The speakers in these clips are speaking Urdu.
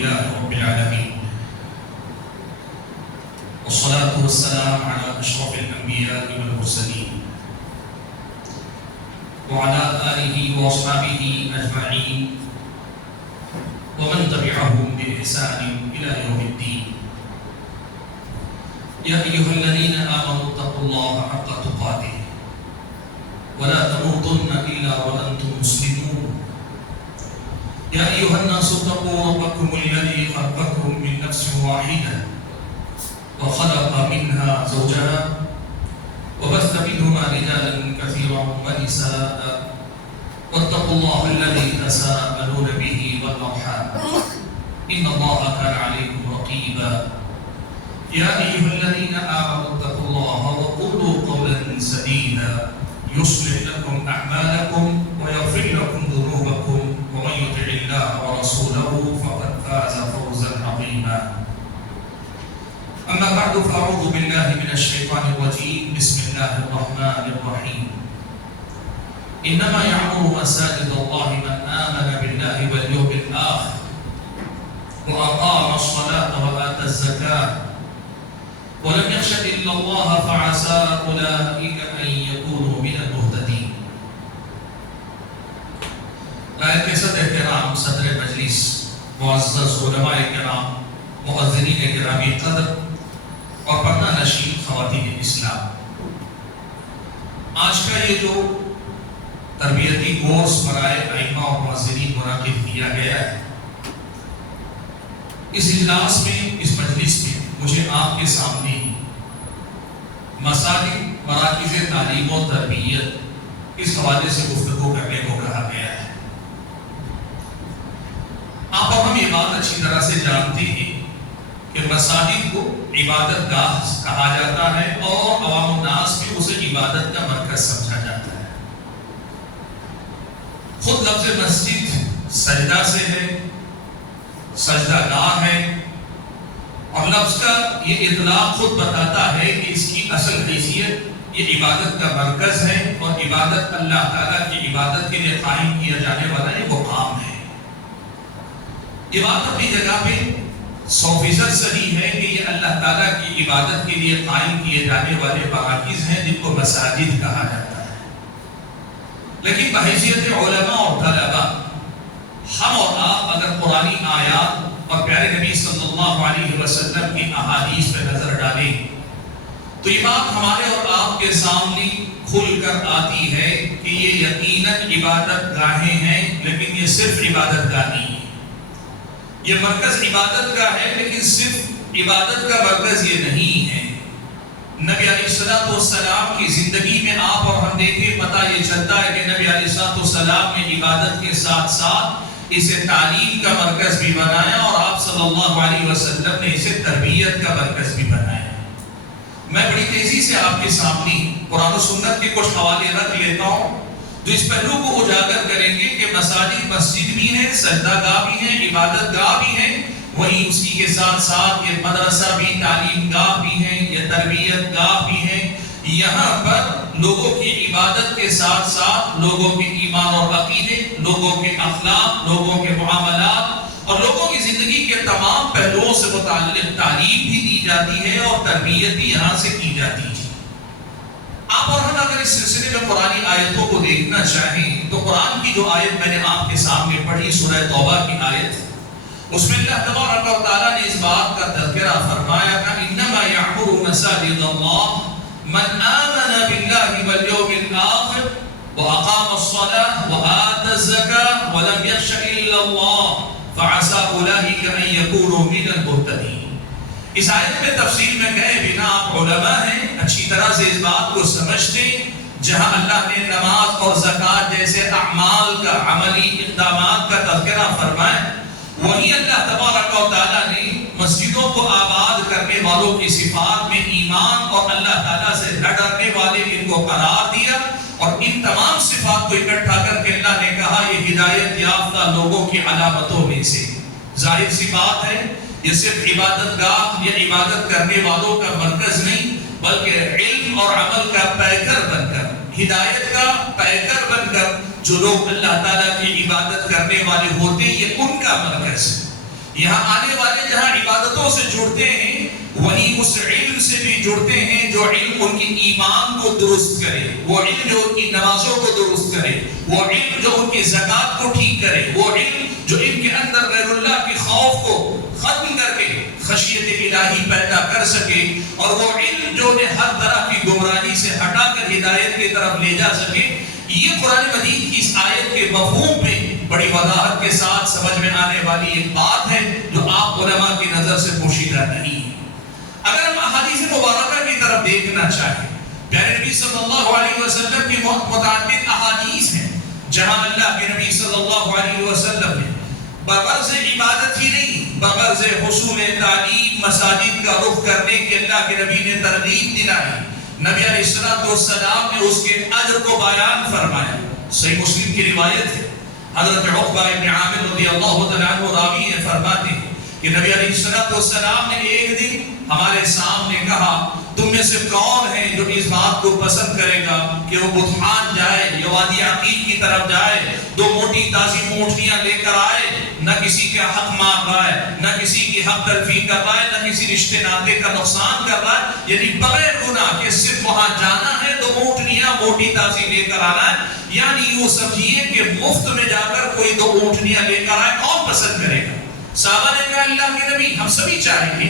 لله رب العالمين والصلاة والسلام على أشرف الأنبياء والمرسلين وعلى آله وأصحابه أجمعين ومن تبعهم بإحسان إلى يوم الدين. يا أيها الذين آمنوا اتقوا الله حق تقاته ولا تموتن إلا وأنتم مسلمون. يا أيها الناس اتقوا ربكم الذي خلقكم من نفس واحدة وخلق منها زوجها وبث منهما رجالا كثيرا ونساء واتقوا الله الذي تساءلون به والأرحام إن الله كان عليكم رقيبا. يا أيها الذين آمنوا اتقوا الله وقولوا قولا سديدا يصلح لكم أعمالكم ويغفر لكم ذنوبكم ومن يطع الله ورسوله فقد فاز فوزا عظيما. أما بعد فأعوذ بالله من الشيطان الرجيم. بسم الله الرحمن الرحيم. إنما يعمر مساجد الله من آمن بالله واليوم الآخر وأقام الصلاة وآتى الزكاة ولم يخش إلا الله فعسى أولئك أن يكونوا من المهتدين. لائق صدر کرام، صدر مجلس، معزز علماء کرام، مؤذنین گرامی قدر اور پردہ نشین خواتین اسلام، آج کا یہ جو تربیتی کورس برائے ائمہ اور مؤذنین منعقد کیا گیا ہے، اس اجلاس میں، اس مجلس میں مجھے آپ کے سامنے مساجد، مراکز تعلیم و تربیت اس حوالے سے گفتگو کرنے کو کہا گیا ہے۔ آپ اور ہم یہ بات اچھی طرح سے جانتے ہیں کہ مساجد کو عبادت گاہ کہا جاتا ہے اور عوام الناس میں اسے عبادت کا مرکز سمجھا جاتا ہے۔ خود لفظ مسجد سجدہ سے ہے، سجدہ گاہ ہے، اور لفظ کا یہ اطلاق خود بتاتا ہے کہ اس کی اصل حیثیت یہ عبادت کا مرکز ہے، اور عبادت اللہ تعالیٰ کی عبادت کے لیے قائم کیا جانے والا یہ مقام ہے۔ یہ بات اپنی جگہ پہ 100% صحیح ہے کہ یہ اللہ تعالیٰ کی عبادت کے لیے قائم کیے جانے والے مراکز ہیں جن کو مساجد کہا جاتا ہے۔ لیکن بحیثیت علماء اور طلباء، ہم اور آپ اگر قرآنی آیات اور پیارے نبی صلی اللہ علیہ وسلم کی احادیث پہ نظر ڈالیں تو یہ بات ہمارے اور آپ کے سامنے کھل کر آتی ہے کہ یہ یقیناً عبادت گاہیں ہیں، لیکن یہ صرف عبادت گاہ نہیں ہے۔ یہ مرکز عبادت کا ہے، لیکن صرف عبادت کا مرکز یہ نہیں ہے۔ نبی علیہ السلام کی زندگی میں آپ اور ہم دیکھیں، پتہ یہ چلتا ہے کہ نبی علیہ السلام نے عبادت کے ساتھ ساتھ اسے تعلیم کا مرکز بھی بنایا، اور آپ صلی اللہ علیہ وسلم نے اسے تربیت کا مرکز بھی بنایا۔ میں بڑی تیزی سے آپ کے سامنے قرآن و سنت کے کچھ حوالے رکھ لیتا ہوں جو اس پہلو کو اجاگر کریں گے کہ مساجد مسجد بھی ہیں، سجدہ گاہ بھی ہیں، عبادت گاہ بھی ہیں، وہیں اسی کے ساتھ ساتھ یہ مدرسہ بھی، تعلیم گاہ بھی ہیں، یہ تربیت گاہ بھی ہیں۔ یہاں پر لوگوں کی عبادت کے ساتھ ساتھ لوگوں کے ایمان اور عقیدے، لوگوں کے اخلاق، لوگوں کے معاملات اور لوگوں کی زندگی کے تمام پہلوؤں سے متعلق تعلیم بھی دی جاتی ہے اور تربیت بھی یہاں سے کی جاتی ہے۔ آپ اور ہم اگر اس سلسلے میں قرآنی آیتوں کو دیکھنا چاہیں تو قرآن کی جو آیت میں نے آپ کے سامنے پڑھی، سورہ توبہ کی آیت، اس میں اللہ تبارک و تعالیٰ نے اس بات کا تذکرہ فرمایا کہ انما یعمر مساجد اللہ من آمن باللہ والیوم الآخر واقام الصلاة وآتى الزکاة ولم یخش الا اللہ فعسى اولئک ان یکونوا من المہتدین۔ اس آیت میں تفصیل میں کہے بنا آپ علماء ہیں، اچھی طرح سے اس بات کو سمجھتے، جہاں اللہ نے نماز اور زکوٰۃ جیسے اعمال کا، عملی اقدامات کا تذکرہ فرمایا، وہیں اللہ تبارک و تعالیٰ نے مسجدوں کو آباد کرنے والوں کی صفات میں ایمان اور اللہ تعالیٰ سے نہ ڈرنے والے ان کو قرار دیا، اور ان تمام صفات کو اکٹھا کر کے اللہ نے کہا یہ ہدایت یافتہ لوگوں کی علامتوں میں سے۔ ظاہر سی بات ہے یہ صرف عبادت گاہ یا عبادت کرنے والوں کا مرکز نہیں، بلکہ علم اور عمل کا پیکر بن کر، ہدایت کا پیکر بن کر جو لوگ اللہ تعالیٰ کی عبادت کرنے والے ہوتے ہیں یہ ان کا مرکز ہے۔ یہاں آنے والے جہاں عبادتوں سے جڑتے ہیں وہیں اس علم سے بھی جڑتے ہیں جو علم ان کی ایمان کو درست کرے، وہ علم جو ان کی نمازوں کو درست کرے، وہ علم جو ان کی زکوٰۃ کو ٹھیک کرے، وہ علم جو ان کے اندر غیر اللہ کے خوف کو ختم کر کے خشیت الہی پیدا کر سکے، اور وہ علم جو انہیں ہر طرح کی گمراہی سے ہٹا کر ہدایت کی طرف لے جا سکے۔ یہ قرآن مجید کی اس آیت کے مفہوم میں بڑی وضاحت کے ساتھ سمجھ میں آنے والی ایک بات ہے جو آپ علماء کی نظر سے پوشیدہ نہیں ہے۔ اگر ہم احادیث مبارکہ کی طرف دیکھنا چاہیں، پیارے نبی صلی اللہ علیہ وسلم کی متعدد احادیث ہیں جہاں اللہ کے نبی صلی اللہ علیہ وسلم نے بغرض عبادت ہی نہیں، بغرض حصول تعلیم مساجد کا رخ کرنے کے اللہ کے نبی نے ترغیب دلائی۔ نبی علیہ السلام نے اس کے اجر کو بیان فرمایا۔ صحیح مسلم کی روایت ہے، حضرت عقبہ ابن عامر رضی اللہ تعالیٰ عنہ راوی ہیں، فرماتے ہیں کہ نبی علیہ السلام نے ایک دن ہمارے سامنے کہا، تم میں سے کون ہے جو اس بات کو پسند کرے گا کہ وہ بطحان جائے یا وادی عقیق کی طرف جائے، دو موٹی تازی اونٹنیاں لے کر آئے، نہ کسی کا حق مار رہا ہے، نہ کسی کی حق تلفی کر رہا ہے، نہ کسی رشتے ناطے کا نقصان کر رہا ہے، یعنی بغیر گناہ کے صرف وہاں جانا ہے، دو اونٹنیاں موٹی تازی لے کر آنا ہے۔ یعنی یوں سمجھیے کہ مفت میں جا کر کوئی دو اونٹنیاں لے کر آئے، کون پسند کرے گا؟ صحابہ نے کہا اللہ کے نبی ہم سبھی چاہیں گے،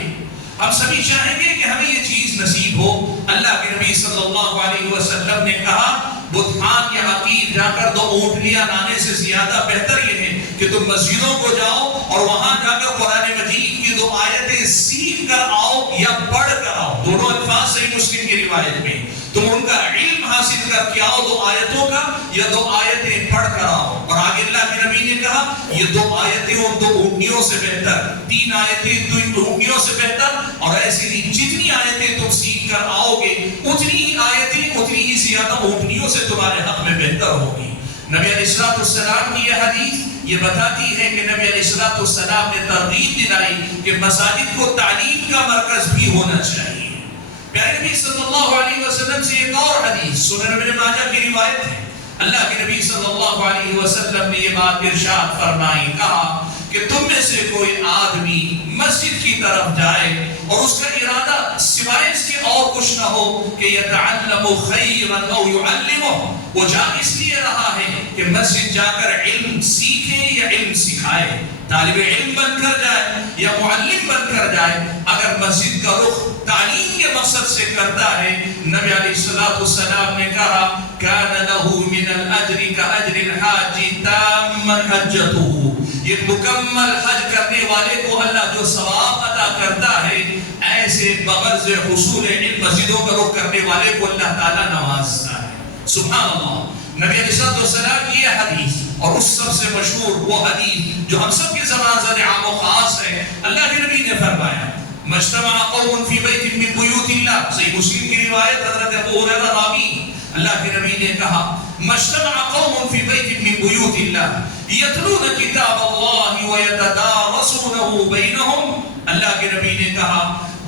ہم سبھی چاہیں گے کہ ہمیں یہ چیز نصیب ہو۔ اللہ کے نبی صلی اللہ علیہ وسلم نے کہا بطحان یا عقیق جا کر دو اونٹنیاں لانے سے زیادہ بہتر یہ ہے کہ تم مسجدوں کو جاؤ اور وہاں جا کر قرآن مجید کی دو آیتیں سیکھ کر آؤ یا پڑھ کر آؤ۔ دونوں الفاظ صحیح مسلم کی روایت میں، تم ان کا علم حاصل کر کے آؤ دو آیتوں کا، یا دو آیتیں پڑھ کر آؤ۔ اور آگے اللہ کے نبی نے کہا یہ دو آیتیں ان دو اونٹنیوں سے بہتر، تین آیتیں دو اونٹنیوں سے بہتر، اور ایسی نہیں جتنی آیتیں تم سیکھ کر آؤ گے اتنی ہی آیتیں اتنی ہی زیادہ اونٹنیوں سے تمہارے حق میں بہتر ہوگی۔ نبی علیہ السلام کی یہ حدیث یہ بتاتی ہے کہ نبی علیہ السلام نے ترغیب دلائی کہ مساجد کو تعلیم کا مرکز بھی ہونا چاہیے۔ پیارے نبی صلی اللہ علیہ وسلم سے ایک اور حدیث سنن ابن ماجہ کی روایت ہے، اللہ کے نبی صلی اللہ علیہ وسلم نے یہ بات ارشاد فرمائی، کہا کہ تم میں سے کوئی آدمی مسجد کی طرف جائے اور اس کا ارادہ سوائے اس کے اور کچھ نہ ہو کہ یتعلم خیرا او یعلمہ، وہ جا اس لیے رہا ہے کہ مسجد جا کر علم سیکھے یا علم سکھائے، طالب علم بن کر جائے یا معلم بن کر جائے، اگر مسجد کا رخ تعلیم کے مقصد سے کرتا ہے، نبی علیہ السلام نے کہا کان لہ من الاجر کاجر الحاج تاما حجتہ، یہ مکمل حج کرنے والے کو اللہ جو ثواب عطا کرتا ہے ایسے بغرض حصول علم مسجدوں کا رخ کرنے والے کو اللہ تعالیٰ نوازتا ہے۔ سبحان اللہ۔ نبی علیہ السلام کی یہ حدیث اور اس سب سے مشہور وہ حدیث جو ہم سب کے زبان زد عام و خاص ہے، اللہ کے نبی نے فرمایا مجتمع قوم فی بیت من بیوت اللہ، صحیح مسلم کی روایت حضرت ابو ہریرہ راوی، اللہ کے نبی نے کہا مجتمع قوم فی بیت من بیوت اللہ یتلون کتاب اللہ ویتدارسونہ بینہم، اللہ کے نبی نے کہا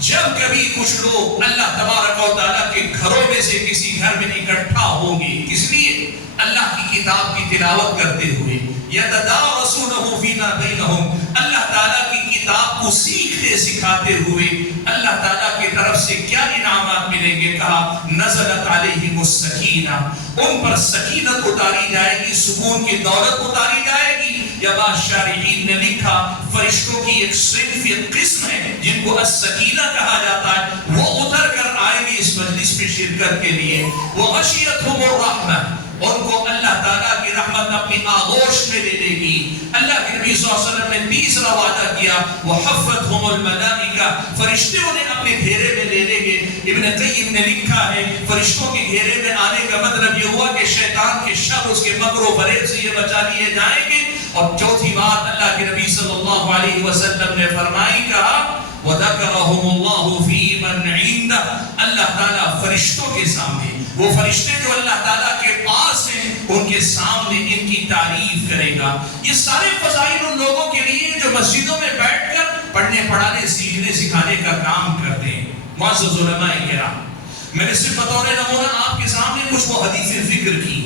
جب کبھی کچھ لوگ اللہ تبارک و تعالیٰ کے گھروں میں سے کسی گھر میں اکٹھا ہوں گے کس لیے؟ اللہ کی کتاب کی تلاوت کرتے ہوئے، یتدارسونہ فیما بینہم، اللہ تعالیٰ کی کتاب کو سیکھتے سکھاتے ہوئے اللہ تعالیٰ کی طرف سے کیا انعامات ملیں گے؟ کہا نزلت علیہم السکینہ، ان پر سکینت اتاری جائے گی، سکون کی دولت اتاری جائے گی۔ یا بعض شارحین نے لکھا فرشتوں کی ایک صنف ایک قسم ہے جن کو السکینہ کہا جاتا ہے، وہ اتر کر آئیں گے اس مجلس میں شرکت کے لیے، وغشیتہم الرحمہ، ان کو اللہ تعالیٰ کی رحمت اپنی آغوش میں لے لے گی۔ اللہ کے نبی صلی اللہ علیہ وسلم نے تیسرا وعدہ کیا وحفتہم الملائکہ، فرشتے انہیں اپنے گھیرے میں لے لیں گے۔ ابن قیم نے لکھا ہے فرشتوں کے گھیرے میں آنے کا مطلب یہ ہوا کہ شیطان کے شر اس کے مکر و فریب سے یہ بچا لیے جائیں گے۔ اور چوتھی بات اللہ کے نبی صلی اللہ علیہ وسلم نے فرمائی، کہا وَذَكَرَهُمُ اللَّهُ فِي مَنْ عِنْدَهُ، اللہ تعالیٰ فرشتوں کے سامنے، وہ فرشتے جو اللہ تعالیٰ کے پاس ہیں ان کے سامنے ان کی تعریف کرے گا۔ یہ سارے فضائل ان لوگوں کے لیے جو مسجدوں میں بیٹھ کر پڑھنے پڑھانے سیکھنے سکھانے کا کام کرتے ہیں۔ معزز علماء کرام، میں نے صرف بطور نمونہ آپ کے سامنے کچھ وہ حدیثیں ذکر کی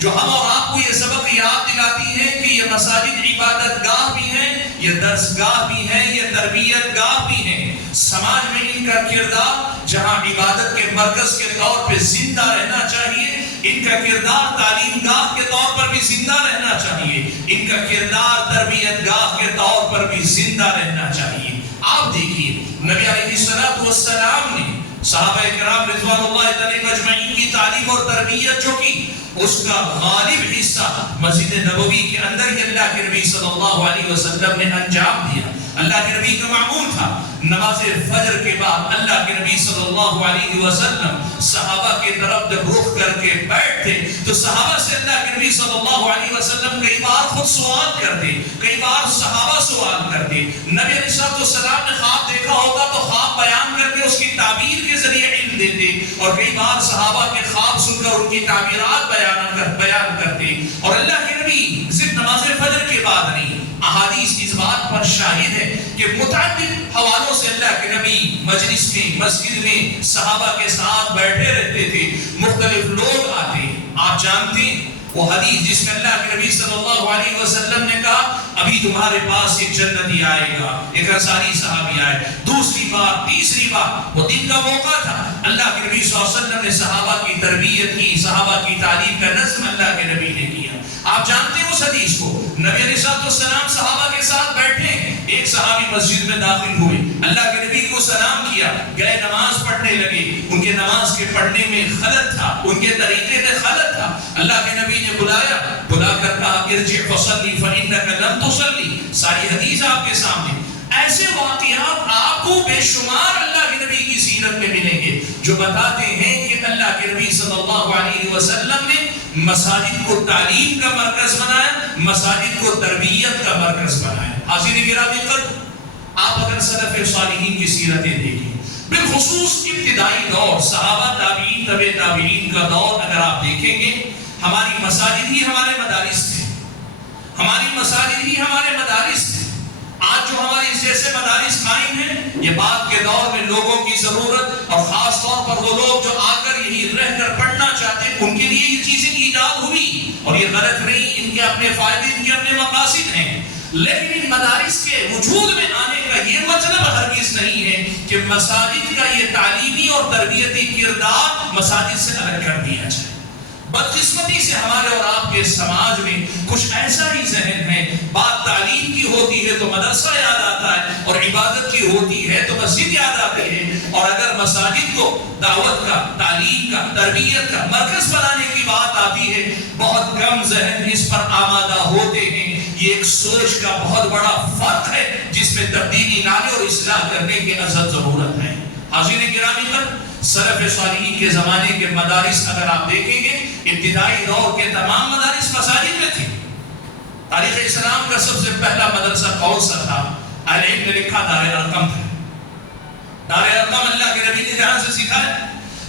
جو ہم اور آپ کو یہ سبق یاد دلاتی ہے کہ یہ مساجد عبادت گاہ بھی ہیں، یہ درس گاہ بھی ہیں، یہ تربیت گاہ بھی ہیں۔ سماج میں ان کا کردار جہاں عبادت کے مرکز کے طور پہ زندہ رہنا چاہیے، ان کا کردار تعلیم گاہ کے طور پر بھی زندہ رہنا چاہیے، ان کا کردار تربیت گاہ کے طور پر بھی زندہ رہنا چاہیے۔ آپ دیکھیے نبی علیہ السلام نے صحابہ کرام رضوان اللہ علیہم اجمعین کی تعلیم اور تربیت جو کی، اس کا غالب حصہ مسجد نبوی کے اندر ہی اللہ کے نبی صلی اللہ علیہ وسلم نے انجام دیا۔ اللہ کے نبی کا معمول تھا نماز فجر کے بعد اللہ کے نبی صلی اللہ علیہ وسلم صحابہ کی طرف جب رخ کر کے بیٹھتے تو صحابہ سے اللہ کے نبی صلی اللہ علیہ وسلم کئی بار خود سوال کرتے، کئی بار صحابہ سوال کرتے۔ نبی علیہ السلام نے خواب دیکھا ہوگا تو خواب بیان کر کے اس کی تعبیر کے ذریعے علم دیتے، اور کئی بار صحابہ کے خواب سن کر ان کی تعبیرات بیان کرتے۔ اور اللہ کے نبی صرف نماز فجر کے بعد نہیں، احادیث اس بات پر شاہد ہے کہ متعدد حوالوں سے اللہ کے نبی مجلس میں، مسجد میں صحابہ کے ساتھ بیٹھے رہتے تھے، مختلف لوگ آتے۔ آپ جانتے ہیں وہ حدیث جس میں اللہ کے نبی صلی اللہ علیہ وسلم نے کہا ابھی تمہارے پاس ایک جنتی آئے گا، ایک انصاری صحابی آئے، دوسری بار، تیسری بار، وہ دن کا موقع تھا۔ اللہ کے نبی صلی اللہ علیہ وسلم نے صحابہ کی تربیت کی، صحابہ کی تعلیم کا نظم اللہ کے نبی نے کیا۔ آپ جانتے ہیں اس حدیث کو، نبی علیہ السلام صحابہ کے ساتھ بیٹھے، ایک صحابی مسجد میں داخل ہوئے، اللہ کے نبی کو سلام کیا، گئے نماز پڑھنے لگے۔ ان کے نماز کے پڑھنے میں خلل تھا، ان کے طریقے میں خلل تھا۔ اللہ کے نبی نے بلا کر کہا ارجع فصلی فإنک لم تصلی۔ ساری حدیث آپ کے سامنے۔ ایسے واقعات آپ کو بے شمار اللہ کے نبی کی سیرت میں ملیں گے جو بتاتے ہیں کہ اللہ کے نبی صلی اللہ علیہ وسلم نے مساجد کو تعلیم کا مرکز بنایا، مساجد کو تربیت کا مرکز بنایا۔ حاضرین گرامی قدر، آپ اگر سلف صالحین کی سیرتیں دیکھیں، بالخصوص ابتدائی دور صحابہ تابعین تبع تابعین کا دور اگر آپ دیکھیں گے، ہماری مساجد ہی ہمارے مدارس تھے، ہماری مساجد ہی ہمارے مدارس تھے۔ آج جو ہمارے اس جیسے مدارس قائم ہیں، یہ بعد کے دور میں لوگوں کی ضرورت اور خاص طور پر وہ لوگ جو آ کر یہی رہ کر پڑھنا چاہتے ہیں، ان کے لیے یہ چیزیں ایجاد ہوئی، اور یہ غلط نہیں، ان کے اپنے فائدے، ان کے اپنے مقاصد ہیں۔ لیکن ان مدارس کے وجود میں آنے کا یہ مطلب ہرگز نہیں ہے کہ مساجد کا یہ تعلیمی اور تربیتی کردار مساجد سے الگ کر دیا جائے۔ بدقسمتی سے ہمارے اور آپ کے سماج میں کچھ ایسا ہی ذہن ہے، بات تعلیم کی ہوتی ہے تو مدرسہ یاد آتا ہے، اور عبادت کی ہوتی ہے تو مسجد یاد آتی ہے، اور اگر مساجد کو دعوت کا، تعلیم کا، تربیت کا مرکز بنانے کی بات آتی ہے، بہت کم ذہن اس پر آمادہ ہوتے ہیں۔ یہ ایک سوچ کا بہت بڑا فرق ہے جس میں تبدیلی لانے اور اصلاح کرنے کی ازحد ضرورت ہے۔ حاضرین گرامی پر سلف صالحین کے زمانے کے مدارس اگر آپ دیکھیں گے، ابتدائی دور کے تمام مدارس مساجد میں تھے۔ تاریخ اسلام کا سب سے پہلا مدرسہ کون سا تھا؟ اہل علم نے لکھا دار ارقم تھا۔ دار ارقم اللہ کے نبی نے جہاں سے سکھایا۔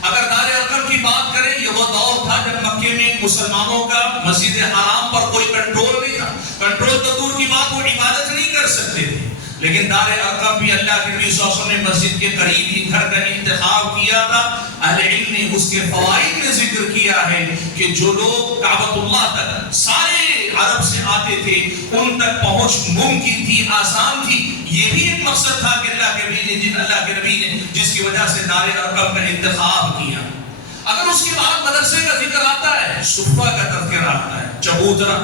اگر دار ارقم کی بات کریں، یہ وہ دور تھا جب مکے میں مسلمانوں کا مسجد حرام پر کوئی کنٹرول نہیں تھا۔ کنٹرول تو دور کی بات، وہ عبادت نہیں کر سکتے تھے، لیکن دار ارقم بھی اللہ کے نبی صلی اللہ علیہ وسلم نے مسجد کے قریب ہی گھر کا انتخاب کیا تھا۔ اہل علم نے اس کے فوائد میں ذکر کیا ہے کہ جو لوگ کعبۃ اللہ تک سارے عرب سے آتے تھے، ان تک پہنچ ممکن تھی، آسان تھی۔ یہ بھی ایک مقصد تھا کہ اللہ کے نبی نے جس کی وجہ سے دار ارقم کا انتخاب کیا۔ اگر اس کے بعد مدرسے کا ذکر آتا ہے، صفہ کا تذکرہ آتا ہے، چبوترا،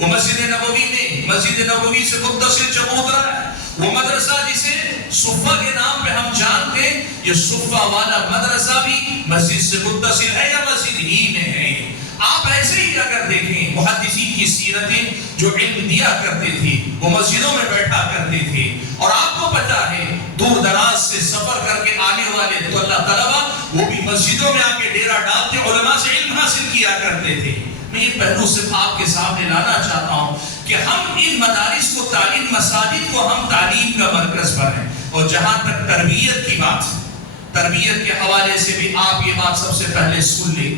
وہ مسجد نبوی میں، مسجد نبوی سے متصل چبوترا ہے، وہ مدرسہ جسے صفہ کے نام پہ ہم جانتے ہیں، یہ صفہ والا مدرسہ بھی مسجد سے متصل ہے یا مسجد ہی میں ہے۔ آپ ایسے ہی اگر دیکھیں محدثین کی سیرتیں، جو علم دیا کرتے تھے وہ مسجدوں میں بیٹھا کرتے تھے، اور آپ کو پتہ ہے دور دراز سے سفر کر کے آنے والے طلبہ وہ بھی مسجدوں میں آ کے ڈیرا ڈال کے علماء سے علم حاصل کیا کرتے تھے۔ میں یہ پہلو صرف آپ کے سامنے لانا چاہتا ہوں کہ ہم ان مدارس کو، تعلیم مساجد کو ہم تعلیم کا مرکز بنائیں۔ اور جہاں تک تربیت کی بات، تربیت کے حوالے سے بھی آپ یہ بات سب سے پہلے سن لیں۔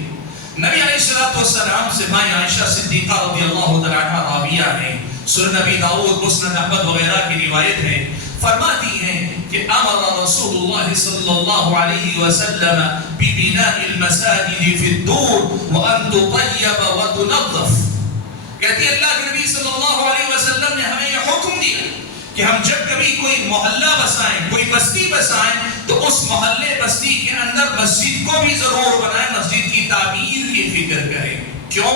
نبی علیہ السلام سے ماں عائشہ صدیقہ رضی اللہ تعالیٰ عنہا راویہ ہیں، سنن نبی داؤد، مسند احمد وغیرہ کی روایت ہے، فرماتی ہیں کہ امر رسول اللہ صلی اللہ علیہ وسلم ببناء المساجد فی الدور وان تطیب وتنظف. کہتی اللہ کے نبی صلی اللہ علیہ وسلم نے ہمیں یہ حکم دیا کہ ہم جب کبھی کوئی محلہ بسائیں، کوئی بستی بسائیں، تو اس محلے بستی کے اندر مسجد کو بھی ضرور بنائیں، مسجد کی تعمیر کی فکر کریں. کیوں؟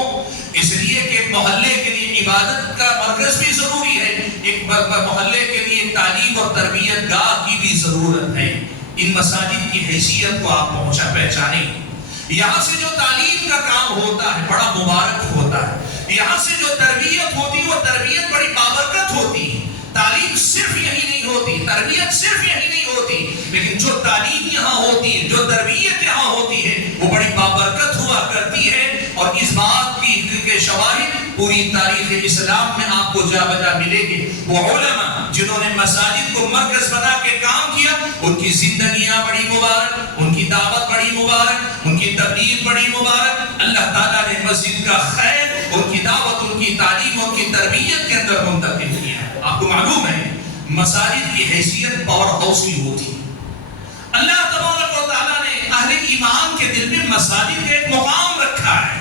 اس لیے کہ ایک محلے کے لیے عبادت کا مرکز بھی ضروری ہے، ایک محلے کے لیے تعلیم اور تربیت گاہ کی بھی ضرورت ہے. ان مساجد کی حیثیت کو آپ پہچانیں. یہاں سے جو تعلیم کا کام ہوتا ہے بڑا مبارک ہوتا ہے. یہاں سے جو تربیت ہوتی ہے وہ تربیت بڑی بابرکت ہوتی ہے. تعلیم صرف یہی نہیں ہوتی، تربیت صرف یہی نہیں ہوتی، لیکن جو تعلیم یہاں ہوتی ہے، جو تربیت یہاں ہوتی ہے وہ بڑی بابرکت ہوا کرتی ہے. اور اس بات کی شواہد پوری تاریخ اسلام میں آپ کو جا بجا ملے گے. وہ علماء جنہوں نے مساجد کو مرکز بنا کے کام کیا، ان کی زندگیاں بڑی مبارک، ان کی دعوت بڑی مبارک، ان کی تبلیغ بڑی مبارک. اللہ تعالیٰ نے مسجد کا خیر ان کی دعوت، ان کی تعلیم، ان کی تربیت کے اندر منتقل کیا. آپ کو معلوم ہے مساجد کی حیثیت پاور ہاؤس کی ہوتی ہے. اللہ تبارک و تعالیٰ نے اہل ایمان کے دل میں مساجد کا ایک مقام رکھا ہے.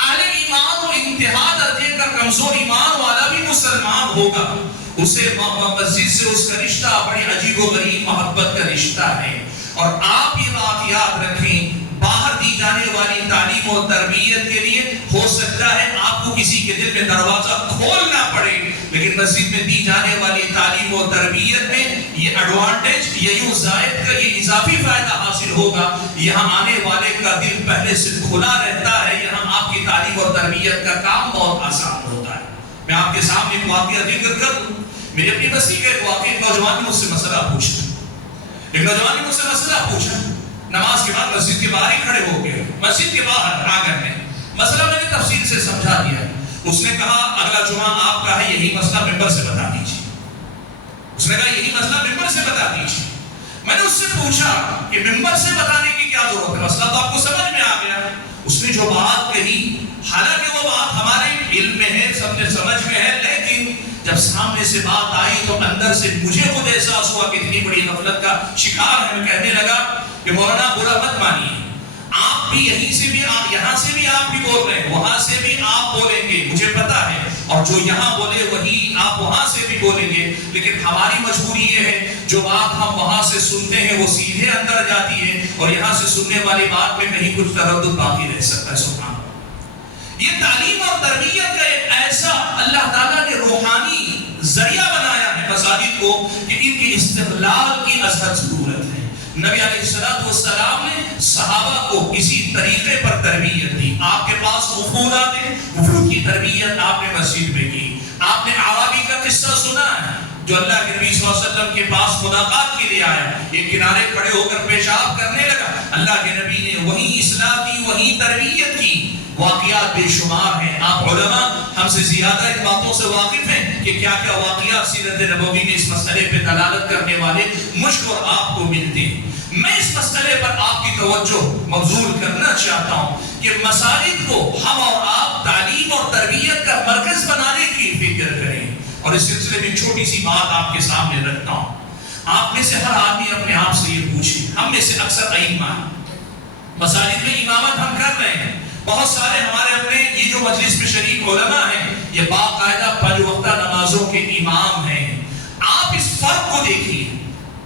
اہل ایمان و انتہا درجے کا کمزور ایمان والا بھی مسلمان ہوگا، اسے مسجد سے اس کا رشتہ بڑی عجیب و غریب محبت کا رشتہ ہے. اور آپ یہ بات یاد رکھیں، باہر دی جانے والی تعلیم و تربیت کے لیے ہو سکتا ہے آپ کو کسی کے دل میں دروازہ کھولنا پڑے، لیکن مسجد میں دی جانے والی تعلیم و تربیت میں یہ ایڈوانٹیج، یہ یوں زائد کا یہ اضافی فائدہ حاصل ہوگا. یہاں آنے والے کا دل پہلے سے کھلا رہتا ہے، یہاں آپ کی تعلیم اور تربیت کا کام بہت آسان ہوتا ہے. میں آپ کے سامنے ایک واقعہ ذکر کر دوں. میری اپنی بستی کا ایک واقعہ، ایک نوجوان نے مجھ سے مسئلہ پوچھا. نماز کے بعد مسجد کے باہر ہی کھڑے ہو گئے، مسجد کے باہر آنگن میں. مسئلہ میں نے تفصیل سے سمجھا دیا. اس نے کہا اگلا جمعہ آپ کا ہے، یہی مسئلہ ممبر سے بتا دیجیے. اس نے کہا یہی مسئلہ ممبر سے بتا دیجیے. میں نے اس سے پوچھا کہ ممبر سے بتانے کی کیا ضرورت ہے، مسئلہ تو آپ کو سمجھ میں آ گیا. اس نے جو بات کہی، حالانکہ وہ بات ہمارے علم میں ہے، سب نے سمجھ میں ہے، لیکن جب سامنے سے بات آئی تو اندر سے مجھے خود احساس ہوا کہ اتنی بڑی غفلت کا شکار ہے. میں کہنے لگا کہ مولانا برا مت مانیے، آپ بھی یہیں سے بھی آپ، یہاں سے بھی آپ بھی بول رہے ہیں، وہاں سے بھی آپ بولیں گے، مجھے پتا ہے. اور جو یہاں بولے وہی آپ وہاں سے بھی بولیں گے، لیکن ہماری مجبوری یہ ہے جو بات ہم وہاں سے سنتے ہیں وہ سیدھے اندر جاتی ہے، اور یہاں سے سننے والی بات میں کہیں کچھ تردد باقی رہ سکتا ہے. سبحان اللہ. یہ تعلیم اور تربیت کا ایک ایسا اللہ تعالیٰ نے روحانی ذریعہ بنایا ہے مساجد کو کہ ان کی استقلال کی ازحد ضرورت ہے. نبی علیہ السلام نے صحابہ کو اسی طریقے پر تربیت دی. آپ کے پاس وفود آتے، وفود کی تربیت آپ نے مسجد میں کی. آپ نے اعرابی کا قصہ سنا ہے جو اللہ کے نبی صلی اللہ علیہ وسلم کے پاس ملاقات کے لیے آیا، ایک کنارے کھڑے ہو کر پیشاب کرنے لگا. اللہ کے نبی نے وہی اصلاح کی، وہی تربیت کی. واقعات بے شمار ہیں. آپ علماء ہم سے زیادہ ان باتوں سے واقف ہیں کہ کیا کیا واقعات سیرت نبوی میں اس مسئلے پہ دلالت کرنے والے مجھ کو اور آپ کو ملتے ہیں. میں اس مسئلے پر آپ کی توجہ مبذول کرنا چاہتا ہوں کہ مساجد کو ہم اور آپ تعلیم اور تربیت کا مرکز بنانے کی فکر کریں. اور اس سلسلے میں چھوٹی سی بات آپ کے سامنے رکھتا ہوں. آپ میں سے ہر آدمی اپنے آپ سے یہ پوچھے، ہم میں سے اکثر ائمہ مساجد میں امامت ہم کر رہے ہیں، بہت سارے ہمارے اپنے یہ جو مجلس میں شریک علماء ہیں یہ باقاعدہ پنج وقتہ نمازوں کے امام ہیں. آپ اس فرق کو دیکھیے.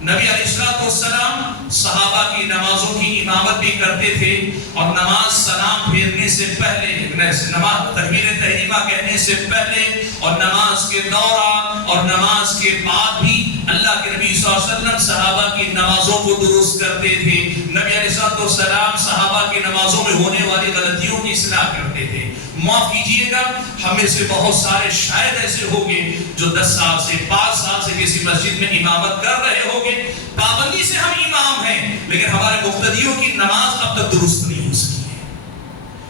نبی علیہ السلام صحابہ کی نمازوں کی امامت بھی کرتے تھے، اور نماز سلام پھیرنے سے پہلے، نماز تکبیر تحریمہ کہنے سے پہلے، اور نماز کے دوران اور نماز کے بعد بھی اللہ کے نبی صلی اللہ علیہ وسلم صحابہ کی نمازوں کو درست کرتے تھے. نبی علیہ السلام صحابہ کی نمازوں میں ہونے والی غلطیوں کی اصلاح کرتے تھے. معاف کیجئے گا، ہم میں سے بہت سارے شاید ایسے ہوں گے جو 10 سال سے 5 سال سے کسی مسجد میں امامت کر رہے ہوں گے. پابندی سے ہم امام ہیں، لیکن ہمارے مقتدیوں کی نماز اب تک درست نہیں ہو سکی ہے.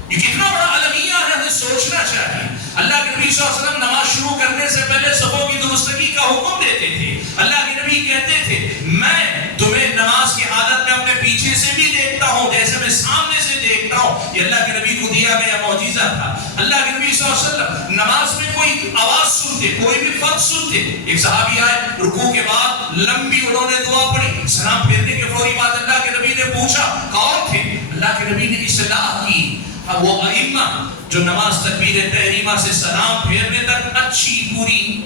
یہ کتنا بڑا المیہ ہے، ہمیں سوچنا چاہیے. اللہ کے نبی صلی اللہ علیہ وسلم نماز شروع کرنے سے پہلے صفوں کی درستگی کا حکم دیتے تھے. اللہ کے نبی کہتے تھے میں تمہیں نماز کی حالت میں اپنے پیچھے سے بھی دیکھتا ہوں جیسے میں سامنے سے دیکھتا ہوں. یہ اللہ کے نبی کو دیا دیا گیا معجزہ تھا. اللہ کے نبی صلی اللہ علیہ وسلم نماز میں کوئی آواز سنتے, کوئی بھی فرق سنتے, ایک صحابی آئے رکوع کے بعد لمبی انہوں نے دعا پڑھی, سلام پھیرنے کے فوری بعد اللہ کے نبی نے پوچھا کون تھے؟ اللہ کے نبی نے اصلاح کی. اب وہ ائمہ جو نماز تکبیر تحریمہ سے سلام پھیرنے تک اچھی پوری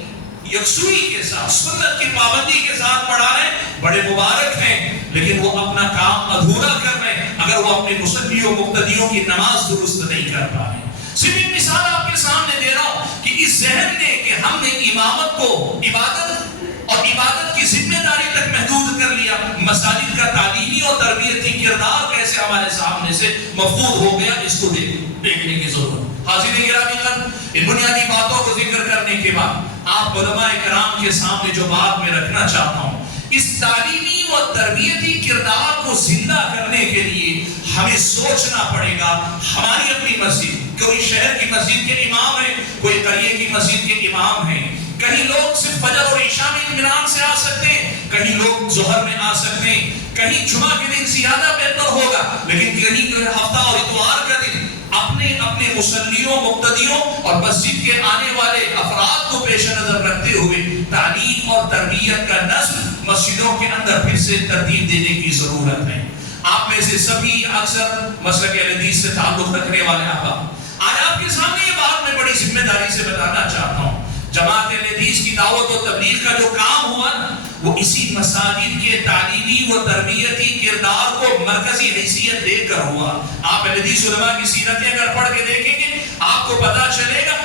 یکسوئی کے ساتھ سنت کی پابندی کے ساتھ پڑھا رہے ہیں, بڑے مبارک ہیں, لیکن وہ اپنا کام ادھورا کر رہے ہیں اگر وہ اپنے مصلیوں مقتدیوں کی نماز درست نہیں کر پا رہے. صرف ایک مثال آپ کے سامنے دے رہا ہوں کہ اس ذہن نے کہ ہم نے امامت کو عبادت اور عبادت کی ذمہ داری تک محدود کر لیا, مساجد کا تعلیمی اور تربیتی کردار کیسے ہمارے سامنے سے مفقود ہو گیا, اس کو دیکھنے کی ضرورت. حاضرین گرامی قدر, ان بنیادی باتوں کو ذکر کرنے کے بعد آپ علماء کرام کے سامنے جو بات میں رکھنا چاہتا ہوں, اس تعلیمی و تربیتی کردار کو زندہ کرنے کے لیے ہمیں سوچنا پڑے گا. ہماری اپنی مسجد, کوئی شہر کی مسجد کے امام ہیں, کوئی قریے کی مسجد کے امام ہیں, کہیں لوگ صرف فجر اور عشاء میں اطمینان سے آ سکتے ہیں, کہیں لوگ ظہر میں آ سکتے ہیں, کہیں جمعہ کے دن زیادہ بہتر ہوگا, لیکن کہیں ہفتہ اور اتوار کا دن اپنے اپنے مصلیوں مقتدیوں اور مسجد کے آنے والے افراد کو پیش نظر رکھتے ہوئے تعلیم اور تربیت کا نظم مسجدوں کے اندر پھر سے ترتیب دینے کی ضرورت ہے. آپ میں سے سبھی اکثر مسلک اہل حدیث سے تعلق رکھنے والے احباب, آج آپ کے سامنے یہ بات میں بڑی ذمہ داری سے بتانا چاہتا ہوں, جماعت اہل حدیث کی دعوت و تبلیغ کا جو کام ہوا نا, وہ اسی مساجد کے تعلیمی و تربیتی کردار کو مرکزی حیثیت دے کر ہوا. آپ اہل حدیث علماء کی سیرتیں اگر پڑھ کے دیکھیں گے آپ کو پتا چلے گا,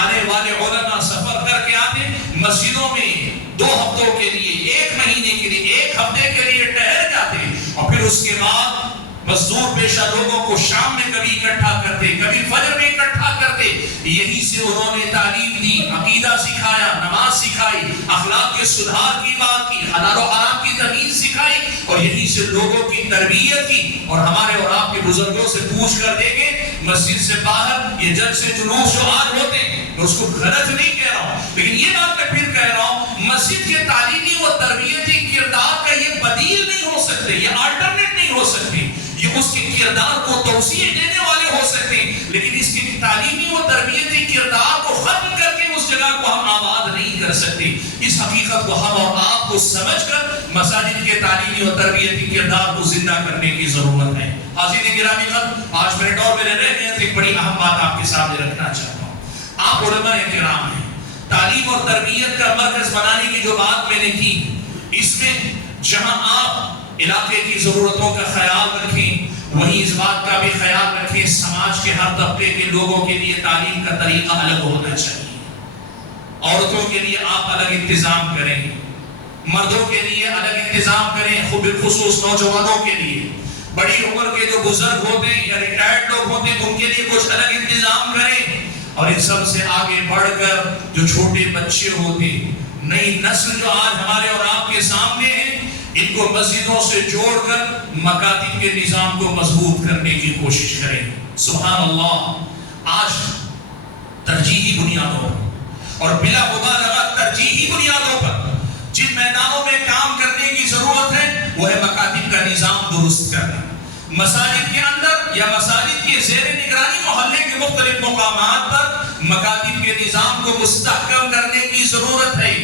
آنے والے علماء سفر کر کے آتے مسجدوں میں 2 ہفتوں کے لیے, 1 مہینے کے لیے, 1 ہفتے کے لیے ٹھہر جاتے, اور پھر اس کے بعد مزدور پیشہ لوگوں کو شام میں کبھی اکٹھا کرتے, کبھی فجر میں اکٹھا کرتے. یہی سے انہوں نے تعلیم دی, عقیدہ سکھایا, نماز سکھائی, اخلاق کے سدھار کی بات کی, حلال و حرام کی تمیز سکھائی, اور یہی سے لوگوں کی تربیت کی. اور ہمارے اور آپ کے بزرگوں سے پوچھ کر دیکھیں, مسجد سے باہر یہ جلسے جلوس جو آج ہوتے ہیں, میں اس کو غلط نہیں کہہ رہا ہوں, لیکن یہ بات میں پھر کہہ رہا ہوں, مسجد کے تعلیمی و تربیتی کردار کا یہ بدیل نہیں ہو سکتے, یہ آلٹرنیٹ نہیں ہو سکتے, یہ اس کے کردار کو توسیع دینے والے ہو سکتے ہیں, لیکن اس کے تعلیمی و تربیتی کردار کو ختم کر کے اس جگہ کو ہم آباد نہیں کر سکتے. اس حقیقت کو ہم اور آپ کو سمجھ کر مساجد کے تعلیمی و تربیتی کردار کو زندہ کرنے کی ضرورت ہے. حاضرین گرامی قدر, 5 منٹ اور میرے رہ گئے, ایک بڑی اہم بات آپ کے سامنے رکھنا چاہتا ہوں. آپ علماء کرام ہیں, تعلیم اور تربیت کا مرکز بنانے کی جو بات میں نے کی, اس میں جہاں آپ علاقے کی ضرورتوں کا خیال رکھیں, وہیں اس بات کا بھی خیال رکھیں سماج کے ہر طبقے کے لوگوں کے لیے تعلیم کا طریقہ الگ ہونا چاہیے. عورتوں کے لیے آپ الگ انتظام کریں, مردوں کے لیے الگ انتظام کریں, خود بالخصوص نوجوانوں کے لیے, بڑی عمر کے جو بزرگ ہوتے ہیں یا ریٹائرڈ لوگ ہوتے ہیں ان کے لیے کچھ الگ انتظام کریں. اور ان سب سے آگے بڑھ کر جو چھوٹے بچے ہوتے ہیں, نئی نسل جو آج ہمارے اور آپ کے سامنے ہیں, ان کو مسجدوں سے جوڑ کر مکاتب کے نظام کو مضبوط کرنے کی کوشش کریں. سبحان اللہ, آج ترجیحی بنیادوں پر اور بلا مبالغہ ترجیحی بنیادوں پر جن میدانوں میں کام کرنے کی ضرورت ہے وہ ہے مکاتب کا نظام درست کرنا. مساجد کے اندر یا مساجد کے زیر نگرانی محلے کے مختلف مقامات پر مکاتب کے نظام کو مستحکم کرنے کی ضرورت ہے.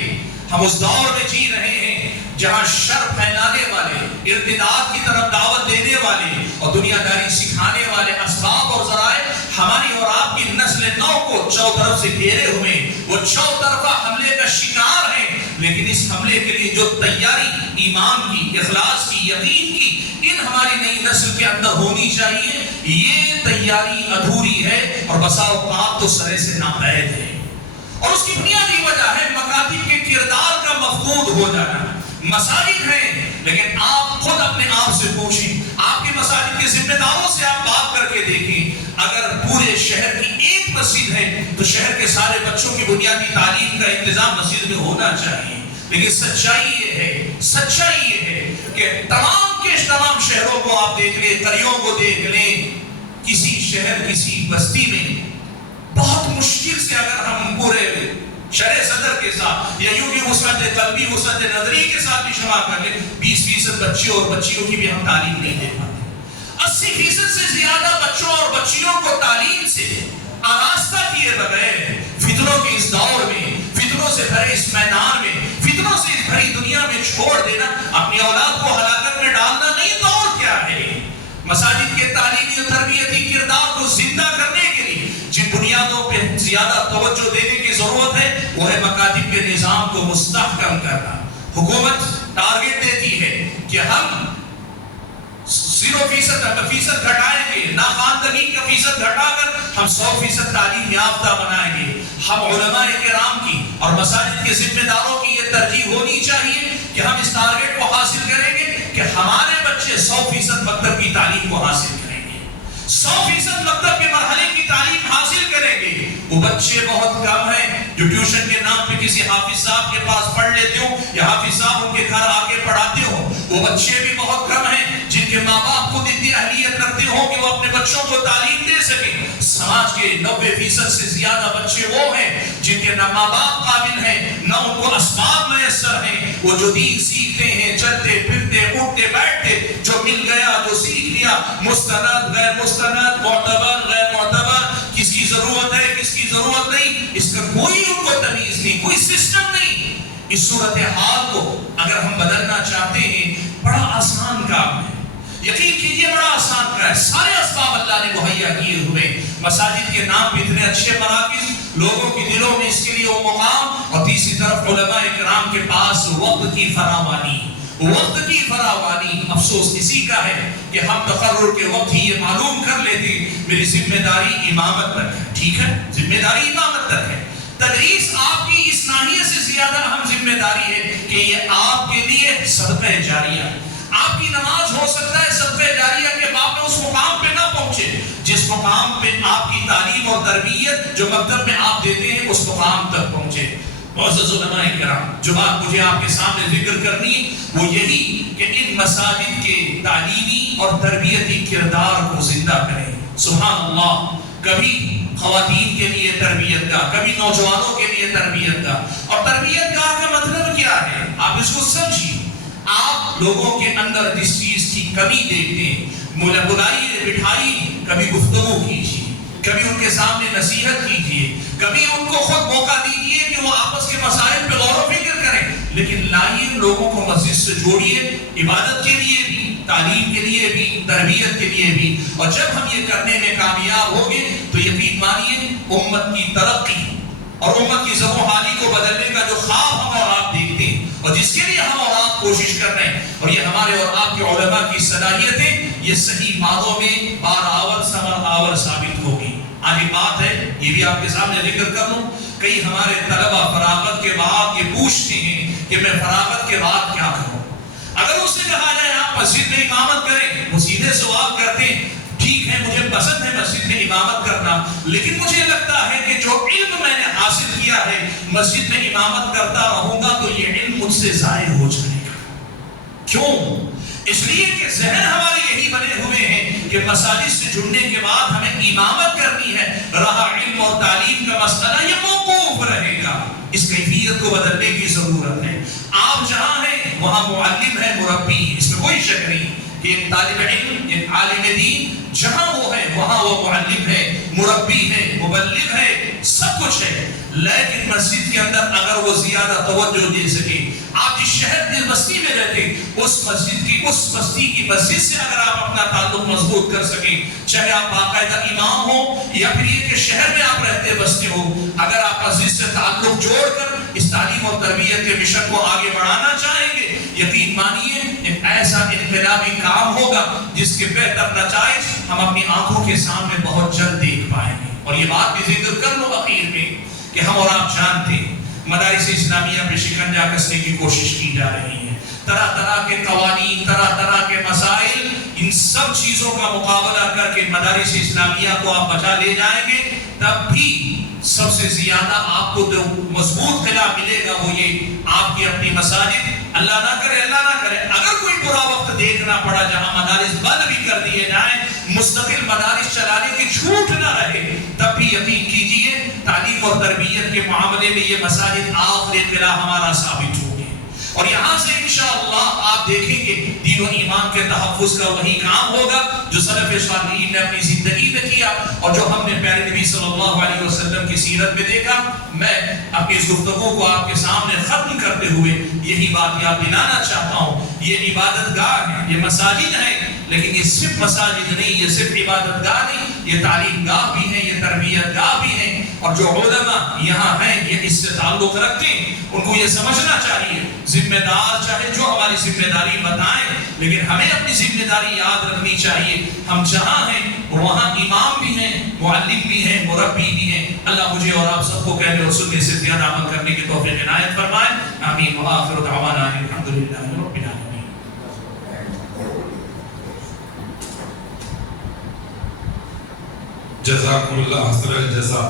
ہم اس دور میں جی رہے ہیں جہاں شر پھیلانے والے, ارتداد کی طرف دعوت دینے والے اور دنیا داری سکھانے والے اسباب اور ذرائع ہماری اور آپ کی نسل نو کو چوطرف سے گھیرے ہوئے, وہ چوطرفہ حملے کا شکار ہیں. لیکن اس حملے کے لیے جو تیاری ایمان کی, اخلاص کی, یقین کی ان ہماری نئی نسل کے اندر ہونی چاہیے, یہ تیاری ادھوری ہے اور بسا اوقات تو سرے سے ناپید ہے. اور اس کی بنیادی وجہ ہے مکاتب کے کردار کا مفقود ہو جانا. مساجد ہیں لیکن آپ خود اپنے آپ سے پوچھیں, آپ کے مساجد کے ذمہ داروں سے آپ بات کر کے دیکھیں, اگر پورے شہر کی ایک مسجد ہے تو شہر کے سارے بچوں کی بنیادی تعلیم کا انتظام مسجد میں ہونا چاہیے. لیکن سچائی یہ ہے کہ تمام کے تمام شہروں کو آپ دیکھ لیں, قریوں کو دیکھ لیں, کسی شہر کسی بستی میں بہت مشکل سے اگر ہم پورے شرح صدر کے ساتھ یا یوں بھی وسعت قلبی وسعت نظری کے ساتھ بھی شمار کر لیں, 20% بچے اور بچیوں کی بھی ہم تعلیم نہیں دے پاتے. 80% سے زیادہ بچوں اور بچیوں کو تعلیم سے آراستہ کیے بغیر فتنوں کے اس دور میں، فتنوں سے بھرے اس میدان میں، فتنوں سے اس بھری دنیا میں چھوڑ دینا، اپنی اولاد کو ہلاکت میں ڈالنا نہیں تو اور کیا ہے؟ مساجد کے تعلیمی اور تربیتی کردار کو زندہ کرنے کے لیے جن بنیادوں پہ زیادہ توجہ دینے کی ضرورت ہے وہ ہے مکاتب کے نظام کو مستحکم کرنا۔ حکومت ٹارگٹ دیتی ہے کہ ہم 0% گھٹائیں گے، ناخواندگی کا فیصد گھٹا کر ہم 100% تعلیم یافتہ بنائیں گے۔ ہم علماء کرام کی اور مساجد کے ذمہ داروں کی یہ ترجیح ہونی چاہیے کہ ہم اس ٹارگٹ کو حاصل کریں گے کہ ہمارے بچے 100% مکتب کی تعلیم کو حاصل کریں گے، 100% مکتب کے مرحلے کی تعلیم حاصل کریں گے۔ وہ بچے بہت کم ہیں جو ٹیوشن کے نام پہ کسی حافظ صاحب کے پاس پڑھ لیتے ہوں یا حافظ صاحب ان کے گھر آ کے پڑھاتے ہوں۔ وہ بچے بھی بہت کم ہیں جن کے ماں باپ خود اتنی اہلیت رکھتے ہوں کہ وہ اپنے بچوں کو تعلیم دے سکیں۔ سماج کے 90% سے زیادہ بچے وہ ہیں جن کے نہ ماں باپ قابل ہیں نہ ان کو اسباب میسر ہیں۔ وہ جو دین سیکھتے ہیں، چلتے پھرتے اٹھتے بیٹھتے، جو مل گیا جو سیکھ لیا، مستند غیر مستند، معتبر غیر معتبر، کس کی ضرورت ہے کس کی ضرورت نہیں، اس کا کوئی ان کو تمیز نہیں، کوئی سسٹم نہیں۔ اس صورتحال کو اگر ہم بدلنا چاہتے ہیں بڑا آسان کام ہے، یقین کیجئے بڑا آسان کام ہے۔ سارے اسباب اللہ نے مہیا کیے ہوئے، مساجد کے نام پہ اتنے اچھے مراکز، لوگوں کے دلوں میں اس کے لیے وہ مقام، اور تیسری طرف علماء کرام کے پاس وقت کی فراوانی، وقت کی فراوانی۔ افسوس اسی کا ہے کہ ہم تقرر کے وقت ہی یہ معلوم کر لیتے میری ذمہ داری امامت تک ہے، ٹھیک ہے، ذمہ داری امامت تک ہے۔ تدریس آپ کی اس ناحیے سے زیادہ اہم ذمہ داری ہے کہ یہ آپ کے لیے صدقہ جاریہ، آپ کی نماز ہو سکتا ہے صدقہ جاریہ کے بعد میں اس مقام پہ نہ پہنچے جس مقام پہ آپ کی تعلیم اور تربیت جو مکتب میں آپ دیتے ہیں اس مقام تک پہنچے۔ معزز علماء کرام، جو بات مجھے آپ کے سامنے ذکر کرنی ہے وہ یہی کہ ان مساجد کے تعلیمی اور تربیتی کردار کو زندہ کریں۔ سبحان اللہ، کبھی خواتین کے لیے تربیت کا، کبھی نوجوانوں کے لیے تربیت کا، اور تربیت کا مطلب کیا ہے آپ اس کو سمجھیے۔ آپ لوگوں کے اندر جس چیز کی کمی دیکھتے ہیں، بلائیے بٹھائیے، کبھی گفتگو کیجیے، کبھی ان کے سامنے نصیحت کیجیے، کبھی ان کو خود موقع دیجیے کہ وہ آپس کے مسائل پہ غور و فکر کریں، لیکن لائیے لوگوں کو مسجد سے جوڑیے، عبادت کے لیے بھی، تعلیم کے لیے بھی، تربیت کے لیے بھی۔ اور جب ہم یہ کرنے میں کامیاب ہوں گے تو یقین مانیے امت کی ترقی اور امت کی زبوں حالی کو بدلنے کا جو خواب ہم اور آپ دیکھتے ہیں اور جس کے لیے ہم اور آپ کوشش کر رہے ہیں، اور یہ ہمارے اور آپ کے علماء کی صلاحیتیں، یہ صحیح معنوں میں بار آور ثمر آور ثابت ہوگی۔ آج ایک بات ہے، یہ بھی آپ کے سامنے ذکر کر لوں، کئی ہمارے طلبہ فراغت کے بعد یہ پوچھتے ہیں کہ میں فراغت کے بعد کیا کروں۔ اگر اس سے کہا جائے آپ مسجد میں امامت کریں، وہ سیدھے سوال کرتے ہیں ٹھیک ہے مجھے پسند ہے مسجد میں امامت کرنا، لیکن مجھے لگتا ہے کہ جو علم میں نے حاصل کیا ہے مسجد میں امامت کرتا رہوں گا تو یہ علم مجھ سے ضائع ہو جائے گا۔ کیوں؟ اس لیے کہ ذہن ہمارے یہی بنے ہوئے ہیں کہ مساجد سے جڑنے کے بعد ہمیں امامت کرنی ہے، رہا علم اور تعلیم کا مسئلہ یہ موقوف رہے گا۔ اس کیفیت کو بدلنے کی ضرورت ہے۔ آپ جہاں ہیں وہاں معلم ہے، مربی ہے، اس میں کوئی شک نہیں کہ ایک طالب علم، ایک عالم دین جہاں وہ ہے وہاں وہ معلم ہے، مربی ہے، مبلغ ہے، سب کچھ ہے۔ لیکن مسجد کے اندر اگر وہ زیادہ توجہ دے سکے، آپ جس شہر جس بستی میں رہتے اس بستی کی مسجد سے اگر آپ اپنا تعلق مضبوط کر سکیں، چاہے آپ باقاعدہ امام ہو یا پھر یہ کہ شہر میں آپ رہتے بستے ہو، اگر آپ مسجد سے تعلق جوڑ کر اس تعلیم اور تربیت کے مشن کو آگے بڑھانا چاہیں گے، یقین مانیے ایک ایسا انقلابی کام ہوگا جس کے بہتر نتائج ہم اپنی آنکھوں کے سامنے بہت جلد دیکھ پائیں گے۔ اور یہ بات بھی ذکر کر لو اخیر میں کہ ہم اور آپ جانتے ہیں مدارس اسلامیہ پہ شکنجہ کسنے کی کوشش کی جا رہی ہے، طرح طرح کے قوانین، طرح طرح کے مسائل، ان سب چیزوں کا مقابلہ کر کے مدارس اسلامیہ کو آپ بچا لے جائیں گے، تب بھی سب سے زیادہ آپ کو جو مضبوط قلعہ ملے گا وہ یہ آپ کی اپنی مساجد۔ اللہ نہ کرے اگر کوئی برا وقت دیکھنا پڑا جہاں مدارس بند بھی کر دیے جائیں، مستقل مدارس چلانے کی چھوٹ نہ رہے، تب بھی یقین کیجئے تعلیم اور تربیت کے معاملے میں یہ مساجد آخری قلعہ ہمارا ثابت ہوگی۔ اور یہاں سے انشاءاللہ آپ آپ دیکھیں گے دین و ایمان کے تحفظ کا وہی کام ہوگا جو سلف صالحین نے اپنی زندگی میں کیا اور جو ہم نے پیارے نبی صلی اللہ علیہ وسلم کی سیرت میں دیکھا۔ میں اپنی اس گفتگو کو آپ کے سامنے ختم کرتے ہوئے یہی بات یاد دلانا چاہتا ہوں، یہ عبادت گاہ ہے، یہ مساجد ہیں، لیکن یہ صرف مساجد نہیں، یہ صرف عبادت گاہ نہیں، یہ تعلیم گاہ بھی ہیں، یہ تربیت گاہ بھی ہیں، اور جو علماء یہاں ہیں یہ اس سے تعلق رکھتے ہیں، ان کو یہ سمجھنا چاہیے ذمہ دار چاہے جو ہماری ذمہ داری بتائیں، لیکن ہمیں اپنی ذمہ داری یاد رکھنی چاہیے۔ ہم جہاں ہیں وہاں امام بھی ہیں، معلم بھی ہیں، مربی بھی ہیں۔ اللہ مجھے اور آپ سب کو کہنے اور سننے سے زیادہ عمل کرنے کی توفیق عنایت فرمائے۔ آمین وآخر دعوانا الحمدللہ رب العالمین۔ جزاکم اللہ خیر الجزا۔